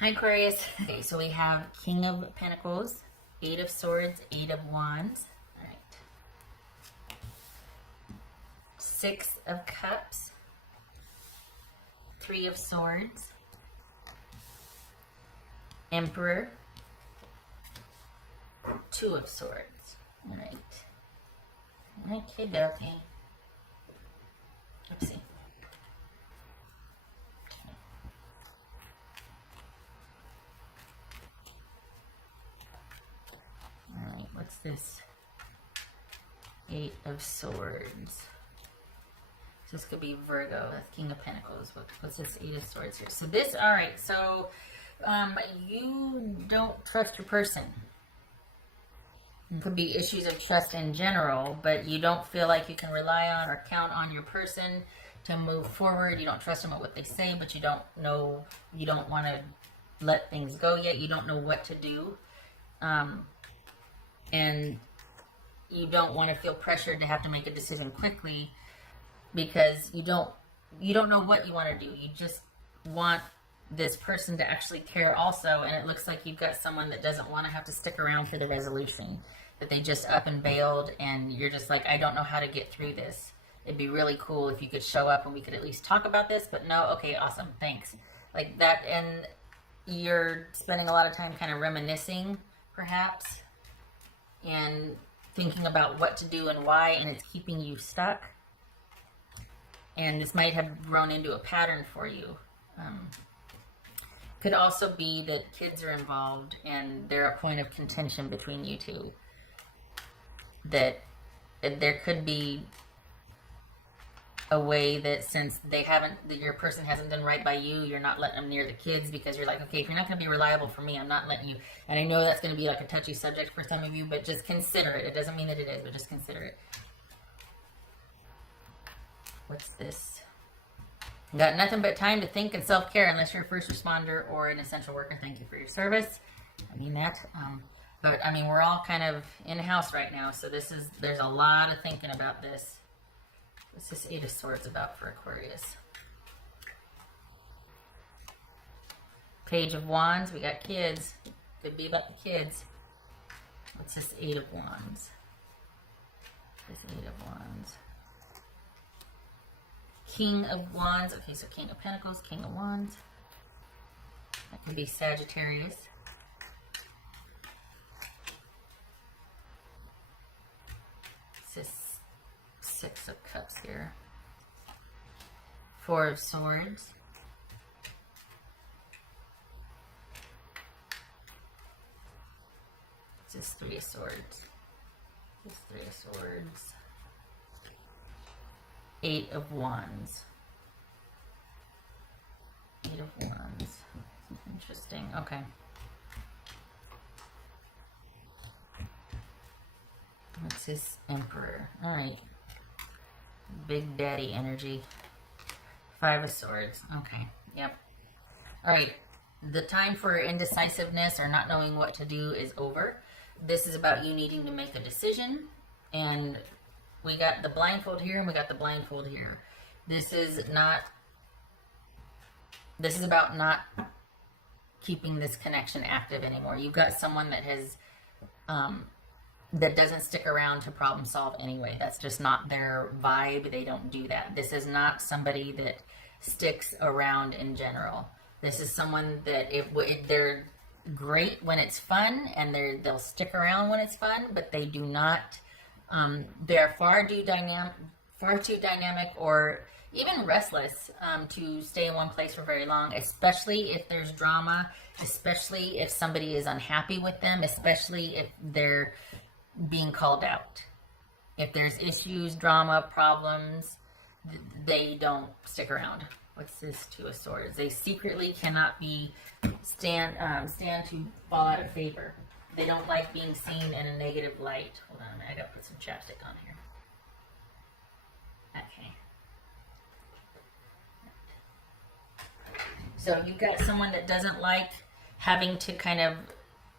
Hi, Aquarius. Okay, so we have King of Pentacles, Eight of Swords, Eight of Wands. All right. Six of Cups, Three of Swords, Emperor, Two of Swords. All right. Okay, dokie. Let's see. All right, what's this? Eight of Swords. So this could be Virgo. That's King of Pentacles. What's this Eight of Swords here? So this, all right, so you don't trust your person. It could be issues of trust in general, but you don't feel like you can rely on or count on your person to move forward. You don't trust them with what they say, but you don't know, you don't want to let things go yet. You don't know what to do. And you don't want to feel pressured to have to make a decision quickly because you don't know what you want to do. You just want this person to actually care also, and it looks like you've got someone that doesn't want to have to stick around for the resolution, that they just up and bailed, and you're just like, I don't know how to get through this. It'd be really cool if you could show up and we could at least talk about this, but no, okay, awesome, thanks. Like that, and you're spending a lot of time kind of reminiscing, perhaps, and thinking about what to do and why, and it's keeping you stuck. And this might have grown into a pattern for you. Could also be that kids are involved and they're a point of contention between you two. That there could be a way that since that your person hasn't done right by you, you're not letting them near the kids because you're like, okay, if you're not going to be reliable for me, I'm not letting you. And I know that's going to be like a touchy subject for some of you, but just consider it. It doesn't mean that it is, but just consider it. What's this? Got nothing but time to think and self-care unless you're a first responder or an essential worker. Thank you for your service. I mean that. But I mean, we're all kind of in-house right now, so there's a lot of thinking about this. What's this Eight of Swords about for Aquarius? Page of Wands. We got kids. Could be about the kids. What's this Eight of Wands? This Eight of Wands. King of Wands. Okay, so King of Pentacles, King of Wands. That could be Sagittarius. This Six of Cups here. Four of Swords. This is Three of Swords. This Three of Swords. Eight of Wands. Eight of Wands. Interesting. Okay. What's this Emperor? All right. Big Daddy energy. Five of Swords. Okay. Yep. All right. The time for indecisiveness or not knowing what to do is over. This is about you needing to make a decision, and we got the blindfold here and we got the blindfold here. This is about not keeping this connection active anymore. You've got someone that has that doesn't stick around to problem solve anyway. That's just not their vibe. They don't do that. This is not somebody that sticks around in general. This is someone that if they're great when it's fun and they'll stick around when it's fun, but they do not. They're far too dynamic or even restless to stay in one place for very long, especially if there's drama, especially if somebody is unhappy with them, especially if they're being called out. If there's issues, drama, problems, they don't stick around. What's this Two of Swords? They secretly cannot stand to fall out of favor. They don't like being seen in a negative light. Hold on a minute, I gotta put some chapstick on here. Okay. So you've got someone that doesn't like having to kind of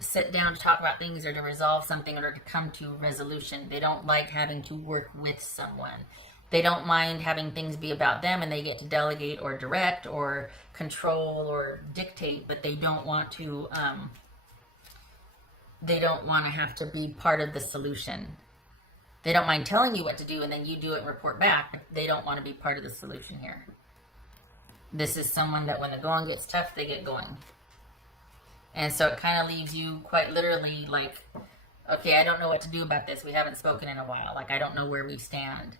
sit down to talk about things or to resolve something or to come to resolution. They don't like having to work with someone. They don't mind having things be about them, and they get to delegate or direct or control or dictate, but they don't want to have to be part of the solution. They don't mind telling you what to do and then you do it and report back, but they don't want to be part of the solution here. This is someone that when the going gets tough, they get going. And so it kind of leaves you quite literally like, okay, I don't know what to do about this. We haven't spoken in a while. Like, I don't know where we stand.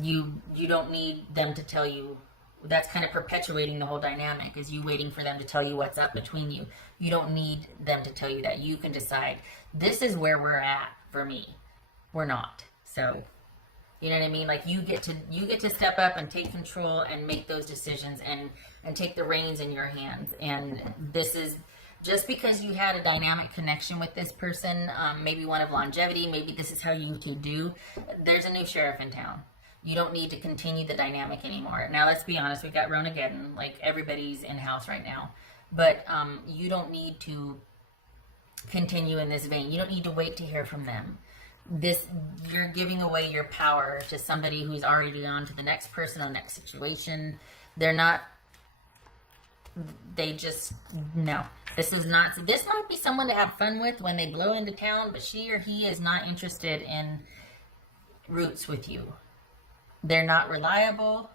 You don't need them to tell you. That's kind of perpetuating the whole dynamic, is you waiting for them to tell you what's up between you. You don't need them to tell you that. You can decide, this is where we're at for me. We're not. So, you know what I mean? Like, you get to step up and take control and make those decisions and take the reins in your hands. And this is just because you had a dynamic connection with this person, maybe one of longevity, maybe this is how you two do. There's a new sheriff in town. You don't need to continue the dynamic anymore. Now, let's be honest. We've got Ronageddon. Like, everybody's in-house right now. But you don't need to continue in this vein. You don't need to wait to hear from them. You're giving away your power to somebody who's already on to the next person or the next situation. No. This might be someone to have fun with when they blow into town, but she or he is not interested in roots with you. They're not reliable.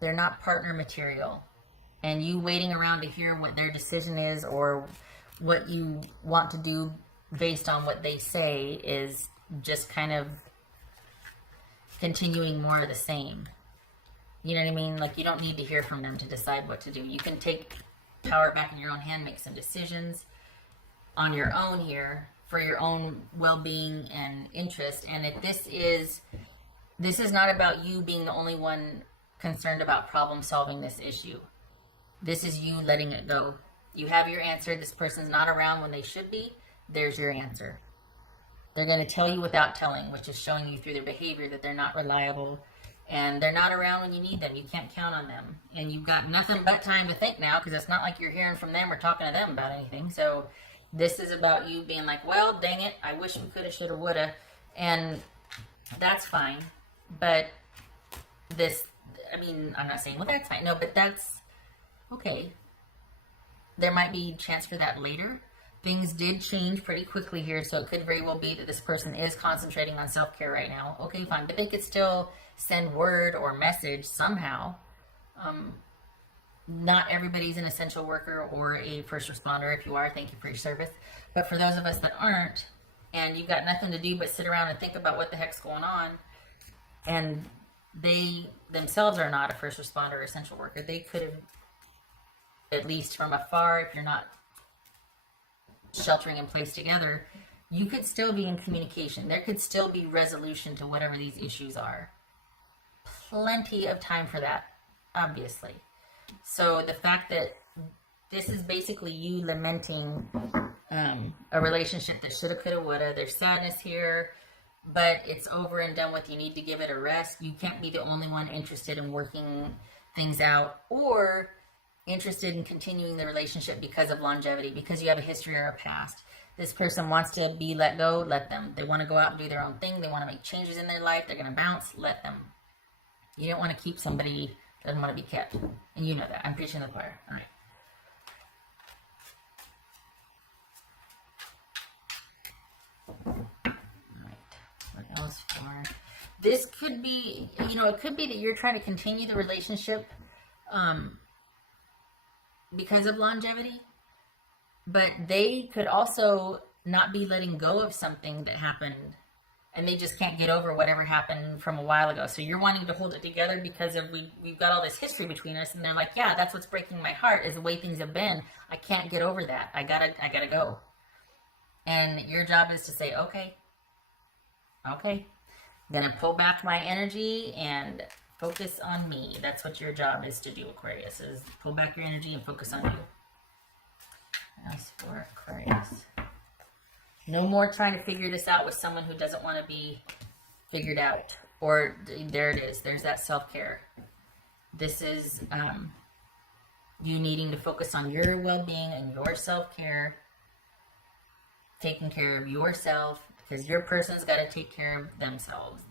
They're not partner material. And you waiting around to hear what their decision is or what you want to do based on what they say is just kind of continuing more of the same. You know what I mean? Like, you don't need to hear from them to decide what to do. You can take power back in your own hand, make some decisions on your own here for your own well-being and interest. And if this is not about you being the only one concerned about problem solving this issue. This is you letting it go. You have your answer. This person's not around when they should be. There's your answer. They're going to tell you without telling, which is showing you through their behavior that they're not reliable and they're not around when you need them. You can't count on them. And you've got nothing but time to think now, because it's not like you're hearing from them or talking to them about anything. So this is about you being like, well, dang it, I wish we coulda, shoulda, woulda. And that's fine. But I'm not saying, well, that's fine. No, but that's okay. There might be a chance for that later. Things did change pretty quickly here, so it could very well be that this person is concentrating on self-care right now. Okay, fine. But they could still send word or message somehow. Not everybody's an essential worker or a first responder. If you are, thank you for your service. But for those of us that aren't, and you've got nothing to do but sit around and think about what the heck's going on, and they themselves are not a first responder or essential worker, they could have, at least from afar, if you're not sheltering in place together, you could still be in communication. There could still be resolution to whatever these issues are. Plenty of time for that, obviously. So the fact that this is basically you lamenting a relationship that shoulda, coulda, woulda. There's sadness here, but it's over and done with. You need to give it a rest. You can't be the only one interested in working things out or interested in continuing the relationship because of longevity, because you have a history or a past. This person wants to be let go, let them. They want to go out and do their own thing. They want to make changes in their life. They're going to bounce, let them. You don't want to keep somebody that doesn't want to be kept. And you know that. I'm preaching to the choir. All right. What else for? This could be, it could be that you're trying to continue the relationship because of longevity, but they could also not be letting go of something that happened and they just can't get over whatever happened from a while ago. So you're wanting to hold it together because we've got all this history between us, and they're like, yeah, that's what's breaking my heart is the way things have been. I can't get over that. I gotta go. And your job is to say, okay, I'm gonna pull back my energy and focus on me. That's what your job is to do, Aquarius, is pull back your energy and focus on you. As for Aquarius, no more trying to figure this out with someone who doesn't want to be figured out. Or there it is. There's that self-care. This is you needing to focus on your well-being and your self-care, taking care of yourself, because your person's got to take care of themselves.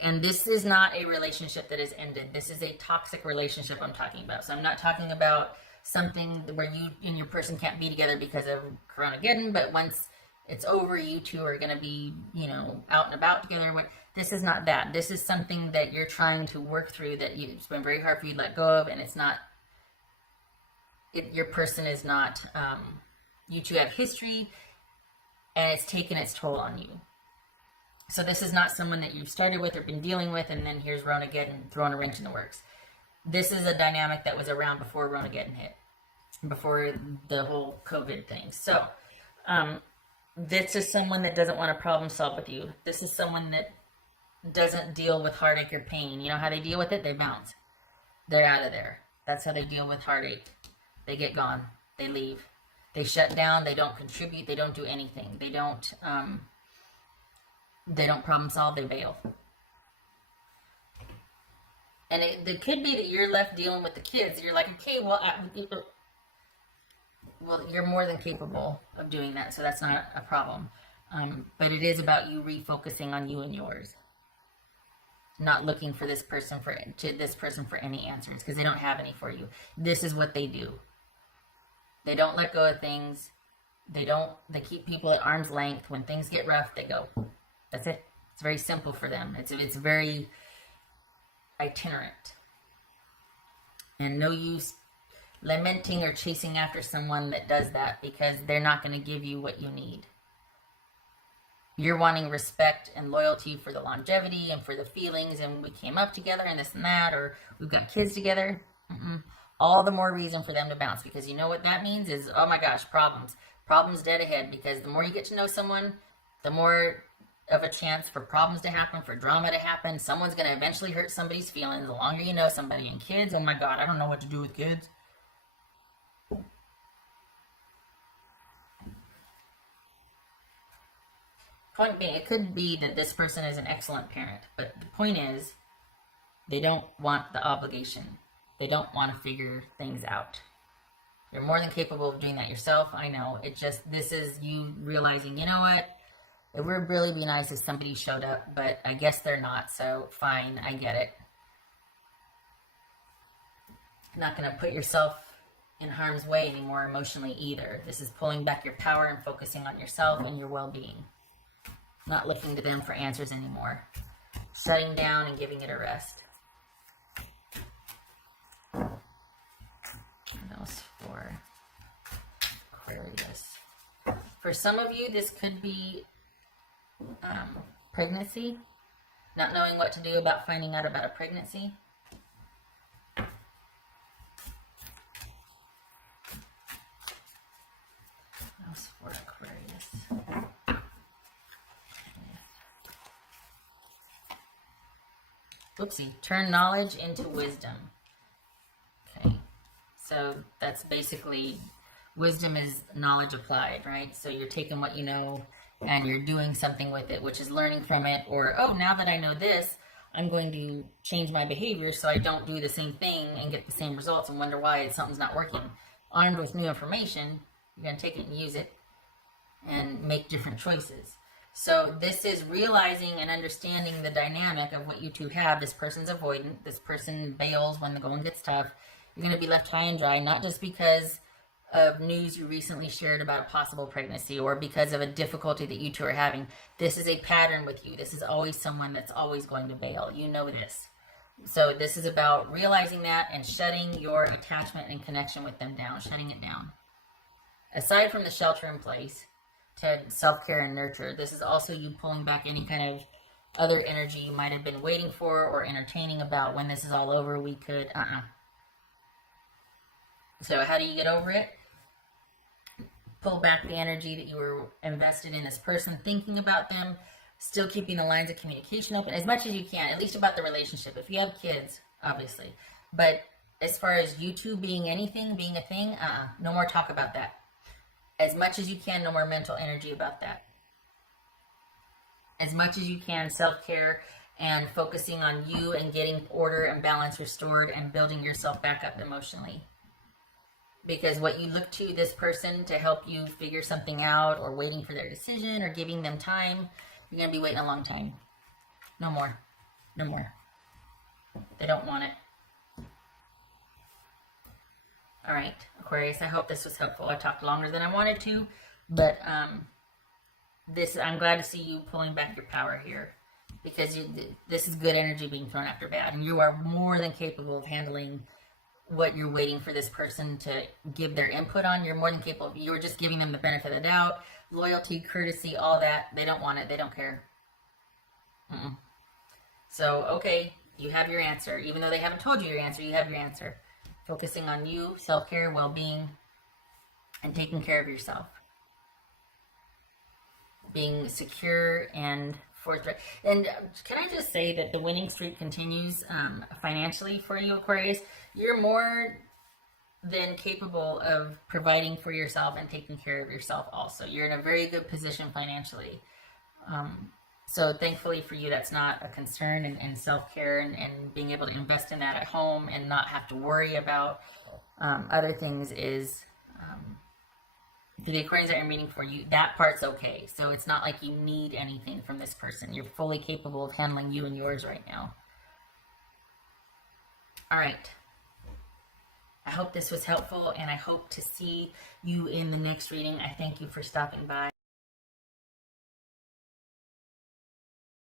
And this is not a relationship that is ended. This is a toxic relationship I'm talking about. So I'm not talking about something where you and your person can't be together because of Coronageddon, but once it's over, you two are going to be, out and about together. This is not that. This is something that you're trying to work through that it's been very hard for you to let go of, and it's not, your person is not, you two have history, and it's taken its toll on you. So this is not someone that you've started with or been dealing with, and then here's Ronageddon throwing a wrench in the works. This is a dynamic that was around before Ronageddon hit, before the whole COVID thing. So, this is someone that doesn't want to problem solve with you. This is someone that doesn't deal with heartache or pain. You know how they deal with it? They bounce. They're out of there. That's how they deal with heartache. They get gone. They leave. They shut down. They don't contribute. They don't do anything. They don't problem solve. They bail. And it could be that you're left dealing with the kids. You're like, okay, well, you're more than capable of doing that, so that's not a problem. But it is about you refocusing on you and yours, not looking for this person for any answers, because they don't have any for you. This is what they do. They don't let go of things. They keep people at arm's length. When things get rough, they go. That's it. It's very simple for them. It's very itinerant. And no use lamenting or chasing after someone that does that, because they're not going to give you what you need. You're wanting respect and loyalty for the longevity and for the feelings, and we came up together and this and that, or we've got kids together. All the more reason for them to bounce, because you know what that means is, oh my gosh, problems dead ahead, because the more you get to know someone, the more of a chance for problems to happen, for drama to happen. Someone's going to eventually hurt somebody's feelings the longer you know somebody. And kids, oh my God, I don't know what to do with kids. Point being, it could be that this person is an excellent parent, but the point is, they don't want the obligation. They don't want to figure things out. You're more than capable of doing that yourself. I know. This is you realizing, you know what? It would really be nice if somebody showed up, but I guess they're not, so fine, I get it. You're not going to put yourself in harm's way anymore emotionally either. This is pulling back your power and focusing on yourself and your well-being. Not looking to them for answers anymore. Shutting down and giving it a rest. What else for Aquarius? For some of you, this could be pregnancy. Not knowing what to do about finding out about a pregnancy. What else for Aquarius? Oopsie. Turn knowledge into wisdom. Okay. So that's basically, wisdom is knowledge applied, right? So you're taking what you know and you're doing something with it, which is learning from it. Or, oh, now that I know this, I'm going to change my behavior so I don't do the same thing and get the same results and wonder why something's not working. Armed with new information, you're going to take it and use it and make different choices. So this is realizing and understanding the dynamic of what you two have. This person's avoidant. This person bails when the going gets tough. You're going to be left high and dry, not just because of news you recently shared about a possible pregnancy or because of a difficulty that you two are having. This is a pattern with you. This is always someone that's always going to bail. You know this. So this is about realizing that and shutting your attachment and connection with them down, shutting it down. Aside from the shelter in place to self-care and nurture, this is also you pulling back any kind of other energy you might have been waiting for or entertaining about. When this is all over, we could, So how do you get over it? Pull back the energy that you were invested in this person, thinking about them, still keeping the lines of communication open as much as you can, at least about the relationship. If you have kids, obviously. But as far as you two being anything, being a thing, no more talk about that. As much as you can, no more mental energy about that. As much as you can, self-care and focusing on you and getting order and balance restored and building yourself back up emotionally. Because what you look to this person to help you figure something out, or waiting for their decision, or giving them time, you're going to be waiting a long time. No more. No more. They don't want it. All right, Aquarius, I hope this was helpful. I talked longer than I wanted to, but I'm glad to see you pulling back your power here, because this is good energy being thrown after bad, and you are more than capable of handling what you're waiting for this person to give their input on. You're more than capable. You're just giving them the benefit of the doubt, loyalty, courtesy, all that. They don't want it. They don't care. So, okay, you have your answer. Even though they haven't told you your answer, you have your answer. Focusing on you, self-care, well-being, and taking care of yourself. Being secure and forthright. And can I just say that the winning streak continues financially for you, Aquarius? You're more than capable of providing for yourself and taking care of yourself also. You're in a very good position financially. So thankfully for you, that's not a concern, and self-care and being able to invest in that at home and not have to worry about other things is, for the Aquarians that are meeting for you, that part's okay. So it's not like you need anything from this person. You're fully capable of handling you and yours right now. All right. I hope this was helpful, and I hope to see you in the next reading. I thank you for stopping by.